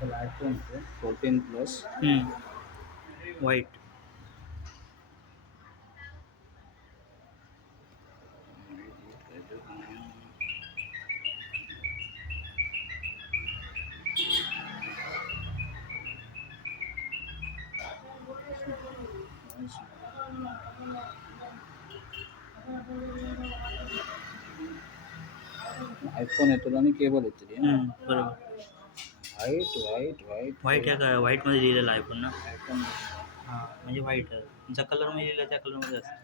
Black ఉంటే fourteen plus white white iPhone येतो आणि केबल येतो बरोबर. व्हाईट व्हाईट व्हाईट व्हाईट या का? व्हाईटमध्ये लिहिलेलं पण ना? आयफोन हां म्हणजे व्हाईट ज्या कलरमध्ये लिहिलं त्या कलरमध्ये असतं.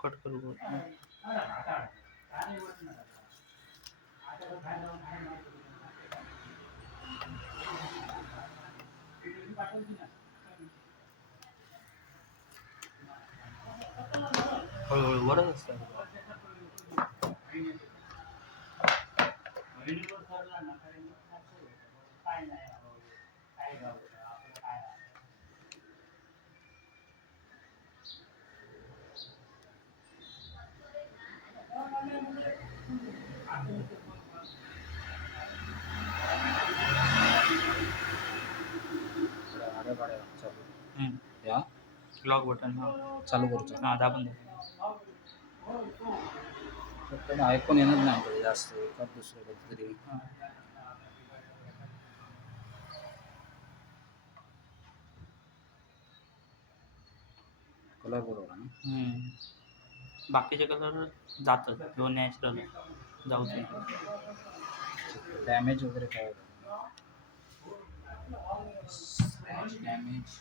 कट करू? हळूहळू वरच असतं या लॉक बटन हाँ चालू करूचा हाँ दाबून दे पण आयफोन येणार नाही जास्त दुसरं कधीतरी कलर बरोबर ना हम्म. बाकीचे कलर जातात दोन नॅचरल जाऊच नाही डॅमेज वगैरे काय डॅमेज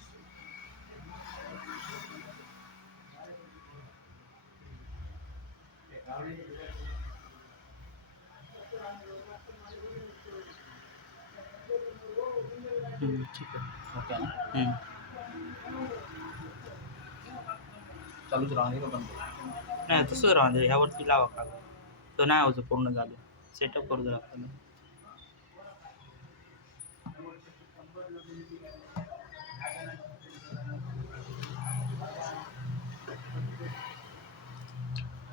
हम्म, ठीक आहे ओके ना चालूच राहणार का बंद? नाही तसंच राहून दे ह्यावरती लावा का? तर नाही होतं पूर्ण झालं. सेटअप करू आपल्याला.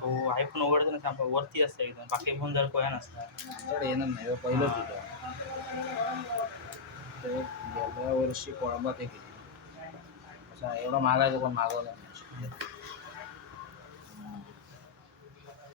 हो आयफोन उघडतं ना सांगा वरती असतं एकदम. बाकी फ़ोन जर कोया नसतं. आमच्याकडे येणार नाही. पहिलं तिथं गेल्या वर्षी कोळंबात हे केली. असा एवढा मागायचं पण मागवला नाही.